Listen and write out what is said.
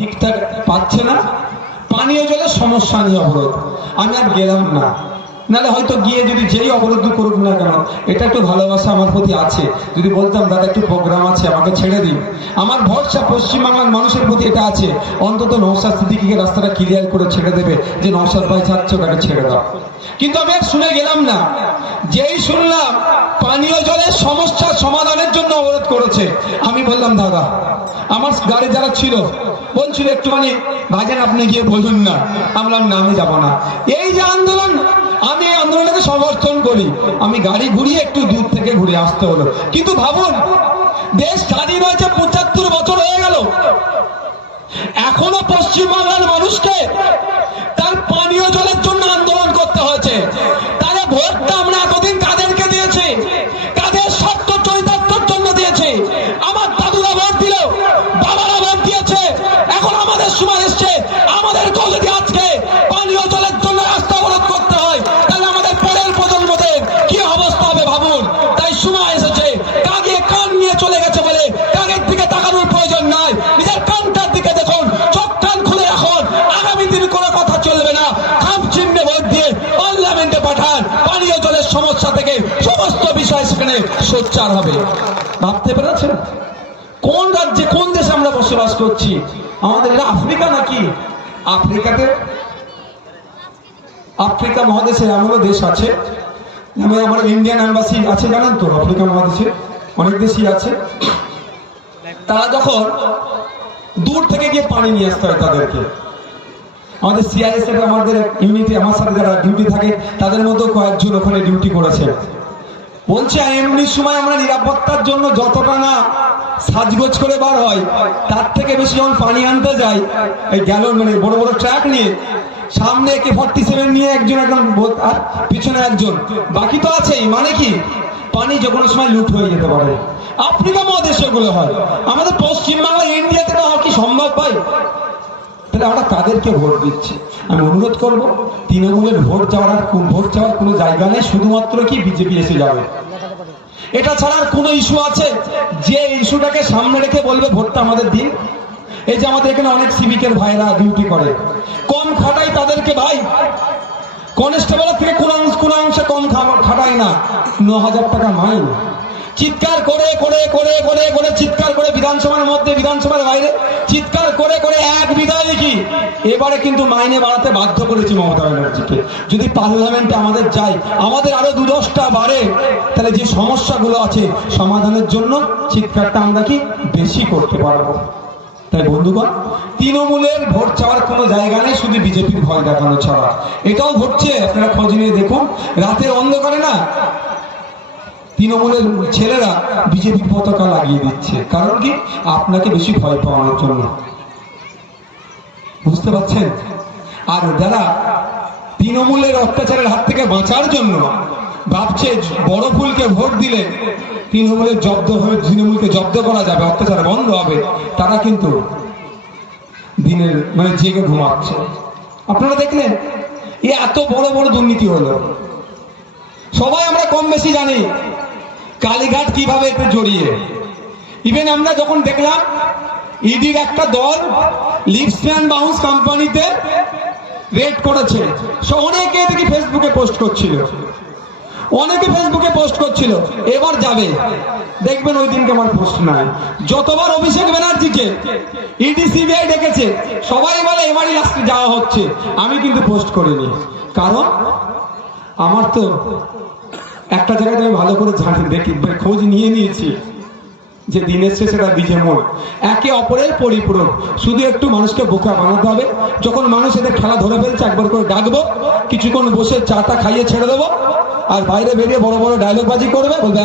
ঠিকঠাক পাচ্ছে না, পানীয় জলের সমস্যা নিয়ে অবরোধ। আমি আর গেলাম না, নাহলে হয়তো গিয়ে যদি যেই অবরোধ করুক না কেন, এটা একটু ভালোবাসা আমার প্রতি আছে, যদি বলতাম দাদা একটু প্রোগ্রাম আছে আমাকে ছেড়ে দিন, আমার ভরসা পশ্চিমবাংলার মানুষের প্রতি এটা আছে, অন্তত নওশাদ সিদ্দিকীকে রাস্তাটা ক্লিয়ার করে ছেড়ে দেবে, যে নওশাদ ভাই চাচ্ছে ওটাকে ছেড়ে দাও। কিন্তু আমি আর শুনে গেলাম না, যেই শুনলাম পানীয় জলের সমস্যার সমাধানের জন্য অবরোধ করেছে, আমি বললাম দাদা, আমার গাড়ি যারা ছিল বলছিল একটুখানি ভাইজান আপনি গিয়ে বলুন না, আমরা নামে যাব না। এই যে আন্দোলন, আমি এই আন্দোলনকে সমর্থন করি, আমি গাড়ি ঘুরিয়ে একটু দূর থেকে ঘুরে আসতে হলো। কিন্তু ভাবুন, দেশ স্বাধীন হয়েছে ৭৫ বছর হয়ে গেল, এখনো পশ্চিমবাংলার মানুষকে তার পানীয় জলের জন্য আন্দোলন করতে হয়েছে। তাহলে ভোটটা আমরা এতদিন কাদেরকে দিয়েছি, কাদের স্বার্থ চরিতার্থের জন্য দিয়েছি? আমার দাদুরা ভোট দিল, বাবারা ভোট দিয়েছে, এখন আমাদের সময় এসছে, আমাদেরকেও যদি আজকে পানীয় জলের জন্য রাস্তা অবরোধ করতে হয়, তাহলে আমাদের পরের প্রজন্মদের কি অবস্থা হবে ভাবুন। তাই সময় এসেছে, কাকে কান নিয়ে চলে গেছে বলে কাকের দিকে তাকানোর প্রয়োজন নাই, নিজের কানটার দিকে দেখুন, চোখ কান খুলে রাখুন। আগামী দিন কোনো কথা চলবে না, খাম চিহ্নে ভোট দিয়ে পার্লামেন্টে পাঠান, পানীয় জলের সমস্যা থেকে সমস্ত বিষয় সেখানে সোচ্চার হবে। ভাবতে পেরেছেন কোন রাজ্যে কোন দেশে আমরা বসবাস করছি? আমাদের এটা আফ্রিকা নাকি? আফ্রিকাতে, আফ্রিকা মহাদেশে এমনও দেশ আছে, যেমন আমার ইন্ডিয়ান এম্বাসি আছে, জানেন তো আফ্রিকা মহাদেশে অনেক দেশই আছে। তারা যখন দূর থেকে গিয়ে পানি নিয়ে আসতে হয় তাদেরকে, আমাদের সিআইএসএফ আমাদের ইউনিটি, আমার সাথে যারা ডিউটি থাকে তাদের মধ্যে কয়েকজন ওখানে ডিউটি করেছে, বলছে এমনি সময় আমরা নিরাপত্তার জন্য যতটা না সাজগোজ করে বার হয়, তার থেকে বেশি যখন পানি আনতে যায়, এই গ্যালন মানে বড় বড় ট্রাক নিয়ে, সামনে AK-47 নিয়ে একজন একদম আর পিছনে একজন, বাকি তো আছেই। মানে কি, পানি যে কোনো সময় লুট হয়ে যেতে পারে। আফ্রিকা মহাদেশে গুলো হয়, আমাদের পশ্চিমবাংলা ইন্ডিয়াতে না কি সম্ভব ভাই? তাহলে আমরা তাদেরকে ভোট দিচ্ছি। আমি অনুরোধ করবো, তৃণমূলের ভোট চাওয়ার কোনো জায়গা নেই, শুধুমাত্র কি বিজেপি এসে যাবে, এটা ছাড়া আর কোনো ইস্যু আছে যে ইস্যুটাকে সামনে রেখে বলবে ভোটটা আমাদের দিন? এই যে আমাদের এখানে অনেক সিভিকের ভাইরা ডিউটি করে, কম খাটাই তাদেরকে ভাই, কনস্টেবলের থেকে কোন অংশে কম খাটাই না, ৯,০০০ টাকা মাইন। চিৎকার করে করে করে করে করে চিৎকার করে বিধানসভার মধ্যে, বিধানসভার বাইরে চিৎকার করে করে এক বিধায়কই এবারে কিন্তু মাইনে বাড়াতে বাধ্য করেছি মমতা ব্যানার্জিকে। যদি পার্লামেন্টে আমাদের যাই, আমাদের আরো ২-১০টা বাড়ে, তাহলে যে সমস্যাগুলো আছে সমাধানের জন্য চিৎকারটা আমরা কি বেশি করতে পারবো। তাই বন্ধুগণ, তৃণমূলের ভোট চাওয়ার কোনো জায়গা নেই, শুধু বিজেপির ভয় দেখানো ছাড়া। এটাও ঘটছে, আপনারা খোঁজ নিয়ে দেখুন, রাতের অন্ধকারে না তৃণমূলের ছেলেরা বিজেপির পতাকা লাগিয়ে দিচ্ছে, কারণ কি, আপনাকে বেশি ভয় পাওয়ানোর জন্য। বুঝতে পারছেন? আর যারা তৃণমূলের অত্যাচারের হাত থেকে বাঁচার জন্য ভাবছে বড় ফুলকে ভোট দিলে তৃণমূলকে জব্দ করা যাবে, অত্যাচার বন্ধ হবে, তারা কিন্তু দিনের মানে জেগে ঘুমাচ্ছে। আপনারা দেখলেন এত বড় বড় দুর্নীতি হলো, সবাই আমরা কম বেশি জানি কালীঘাট কিভাবে এতে জড়িয়ে। ইভেন আমরা যখন দেখলাম ইডির একটা দল লিপস্প্যান বাউন্স কোম্পানিতে রেড করেছে, অনেকে দেখি ফেসবুকে পোস্ট করছিল, এবার যাবে দেখবেন ওই দিনকে আমার পোস্ট নাই। যতবার অভিষেক ব্যানার্জিকে ইডি সিবিআই ডেকেছে, সবাই বলে এবারই লাস্টে যাওয়া হচ্ছে, আমি কিন্তু পোস্ট করিনি, কারণ আমার তো একটা জায়গায় আমি ভালো করে জানি, দেখি খোঁজ নিয়ে নিয়েছি যে দিনের শেষে তার বিজে মোড় একে অপরের পরিপূরক। শুধু একটু মানুষকে বোকা বানাতে হবে, যখন মানুষ এদের খেলা ধরে ফেলছে একবার করে ডাকবো, কিছুক্ষণ বসে চাটা খাইয়ে ছেড়ে দেবো, আর বাইরে বেরিয়ে বড় বড় ডায়লগ বাজি করবে, বলবে